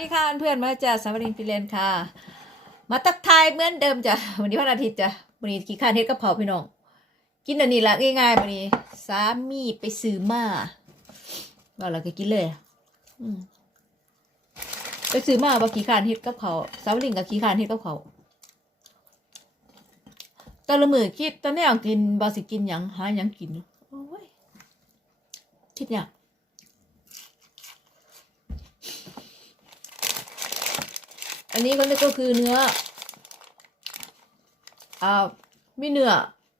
ดีค่ะเพื่อนมาจากสวัสดีฟิเลนค่ะ มาตักทายเหมือนเดิมจ้ะวันนี้วันอาทิตย์จ้ะวันนี้กี่ข้านเฮ็ดกับเผาพี่น้อง กินอันนี้ละง่ายๆวันนี้สามีไปซื้อมาว่าเราก็กินเลยอไปซื้อมาว่ากี่ข้านเฮ็ดกับเผาสาวลิงกับกี่ข้านเฮ็ดกับเผาแต่ละมือคิดตอนนี้กินบาสิกินยังหาหยังกินโอ้ยคิดหยัง อันนี้ก็ก็คือเนื้ออ่ามีเนื้อ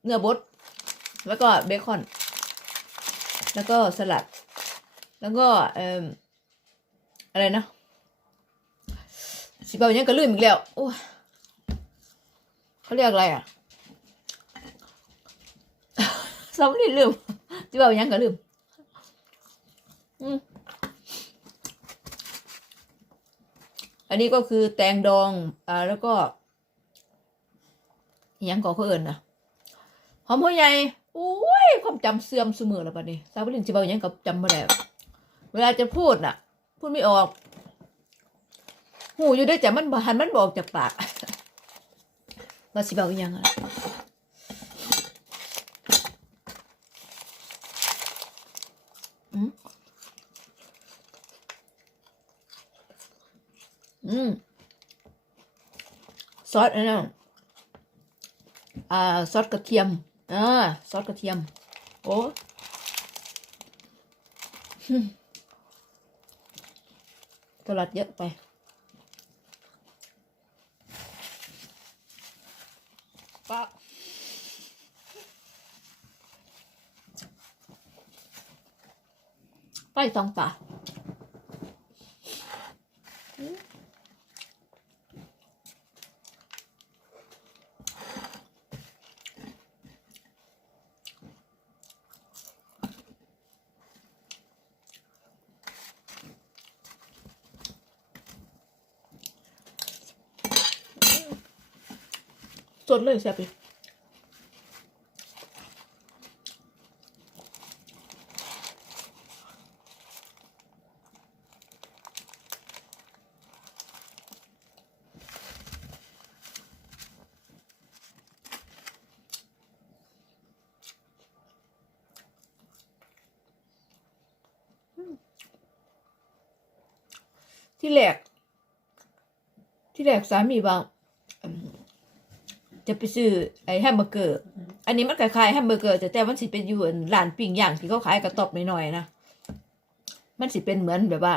เนื้อบด แล้วก็เบคอน แล้วก็สลัด แล้วก็เอ่ออะไรนะสิบเอาอย่างก็ลืมอีกแล้วโอ้ยเขาเรียกอะไรอะสำลีลืมสิบเอาอย่างก็ลืมอืม อันนี้ก็คือแตงดอง อ่า แล้วก็ยังก่อเขาเอิญนะหอมหัวใหญ่อุ้ย ความจำเสื่อมเสมอแล้วปะนี่ซาบลินจิเบาอิหยังกับจำไม่ได้เวลาจะพูดน่ะ พูดไม่ออก หูอยู่ได้แต่มันบหันมันบอกจากปากว่าสิเบาอิหยังอะ อืมซอสอันนั้นอ่าซอสกระเทียมอ่าซอสกระเทียม โอ้หึตลาดเยอะไป ปะไปสองป่า สดเลยแซ่บเลยที่แรกที่แรกสามีว่า จะไปซื้อไอ้แฮมเบอร์เกอร์ อันนี้มันคล้ายๆแฮมเบอร์เกอร์แต่แต่มันสิเป็นอยู่อันร้านปิ้งย่างที่เขาขายกระตอบหน่อยๆนะ มันสิเป็นเหมือนแบบว่า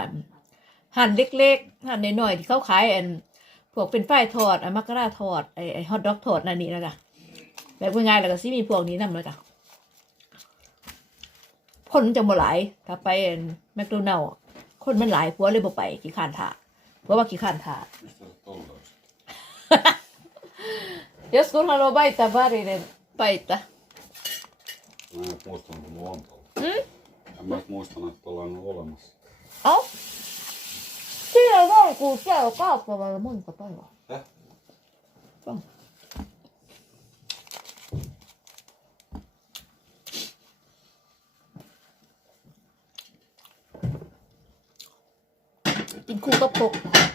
หั่นเล็กๆหั่นน้อยๆที่เขาขายอันพวกเป็นไฟทอดอันมักกะราทอดไอ้ไอ้ฮอทดอกทอดนั่นนี่แล้วจ้ะแบบง่ายๆแล้วก็สิมีพวกนี้นำแล้วจ้ะคนมันจะบ่หลายถ้าไปแมคโดนัลล์คนมันหลายผัวเลยบ่ไปขี้ข้านท่าเพราะว่าขี้ข้านท่า Mistä sä tollaan? Jos kun haluaa vaihtaa värinen paita. Mä en muistanut, että mulla on tuolla. Mm? En mä muistanut, että tuolla on olemassa. Oh? Siinä on valkuu, siellä on kauppavalla monta päivää. Häh? On. กิน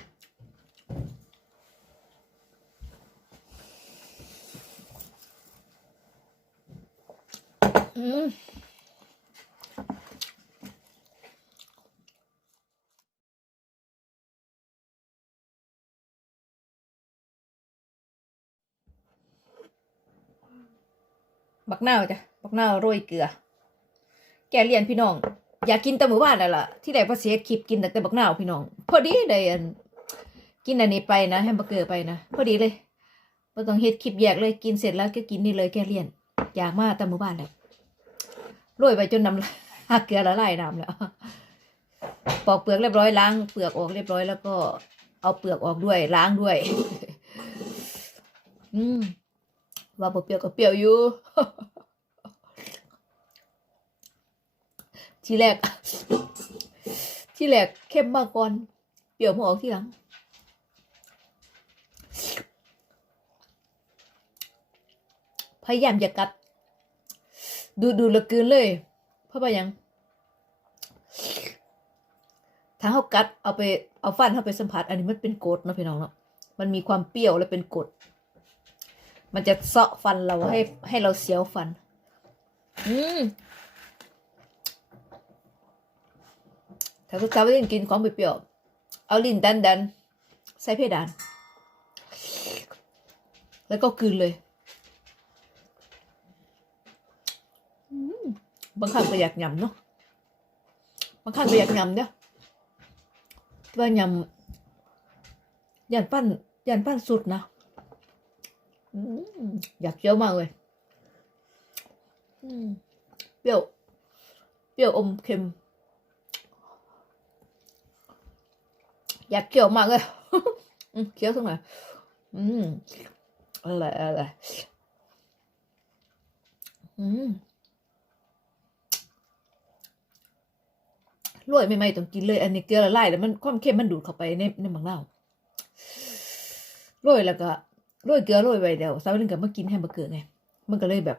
บักนาวจ้ะบักนาวโรยเกลือ แกเรียนพี่น้อง อยากกินแต่หมู่บ้านนั่นล่ะที่ไหนพอเสียคลิปกินแต่แต่บักนาวพี่น้อง พอดีเลยอันกินอันนี้ไปนะแฮมเบอร์เกอร์ไปนะพอดีเลยไม่ต้องเฮ็ดคลิปแยกเลยกินเสร็จแล้วก็กินนี่เลยแกเรียน อยากมาแต่หมู่บ้านแล้วโรยไปจนน้ำลายหักเกลือละลายน้ำแล้วปอกเปลือกเรียบร้อยล้างเปลือกออกเรียบร้อยแล้วก็เอาเปลือกออกด้วยล้างด้วย อืม ว่าบ่เปรี้ยวก็เปรี้ยวอยู่ทีแรก ทีแรกเข้มมากก่อน เปรี้ยวมาออกทีหลัง พยายามอย่ากัด ดูดูละกืนเลย เพราะว่ายังถ้าเขากัดเอาไปเอาฟันเข้าไปสัมผัส อันนี้มันเป็นกรดนะพี่น้องเนาะมันมีความเปรี้ยวและเป็นกรด มันจะเซาะฟันเราให้ให้เราเสียวฟัน อืมถ้าทุกท่านไม่ได้กินของเปรี้ยวๆเอาลิ้นดันดันๆใส่เพดาน แล้วก็กลืนเลยอืมบางครั้งก็อยากยำเนาะบางครั้งก็อยากยำเด้อแต่ว่ายำยันปั้นยันปั้นสุดนะ อยากเคี้ยวมากเลยเปรี้ยว เปรี้ยวอมเค็ม อยากเคี้ยวมากเลยเคี้ยวสักหน่อยอืมอะไรอะไรอืมรวยไม่ไม่ต้องกินเลย อันนี้เกลือละลายแล้วมันความเค็มมันดูดเข้าไปในในหมังเน่าโรยแล้วก็ โรยเกลือโรยไว้เดี๋ยวสาวนึงกับมากินแฮมเบอร์เกอร์ไงมันก็เลยแบบ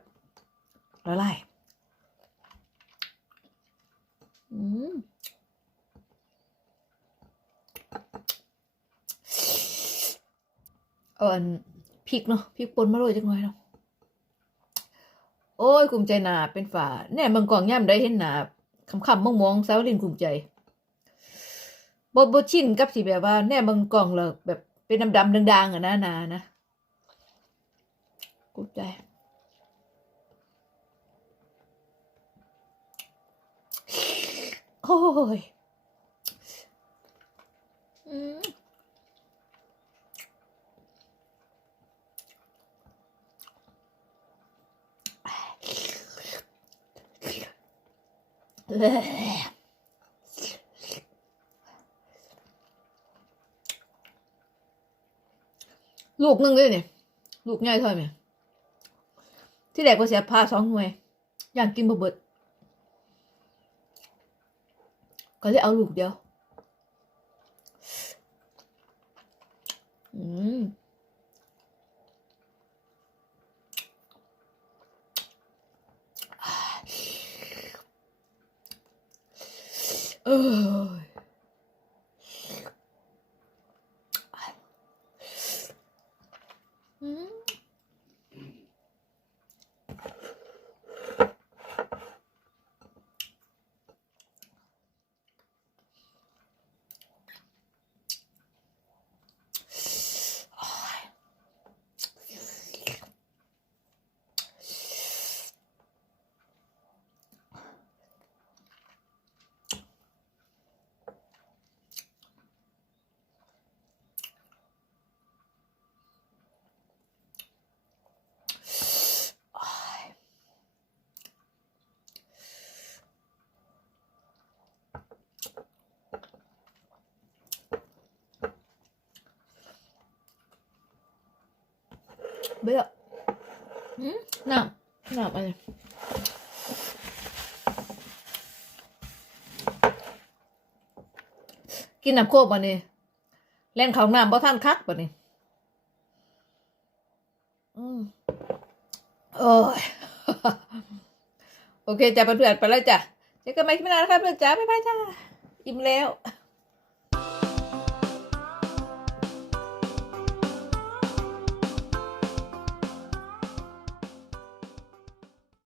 ละลายอืมเอาอันพริกเนาะพริกป่นมาโรยจังหน่อยเนาะโอ้ยภูมิใจหนาเป็นฝาแน่เมืองกองย่ำได้เห็นหนาคำคำมองมองๆสาวลินภูมิใจบบชินกับสิแบบว่าแน่เมืองกองเลยแบบเป็นดำดำดังๆอะนะนานะ กูใจโอ้ยอืมเอ้ยลู ที่แรกก็เสียพาสองหน่วย อยากกินบะเบิด ก็เลยเอาลูกเดียว อืมเออมเบื่ออืมน้ำน้ำอะไรกินน้ำโคกบ่นี่เล่ นเขาน้ำบ่ท่านคักบ่นี่อืมโอ้ยโอเคจ้ะเพื่อนๆไปแล้วจ้ะเจอกันใหม่คลิปหน้านะครับเพื่อนจ้าบ๊ายบายจ้าอิ่มแล้ว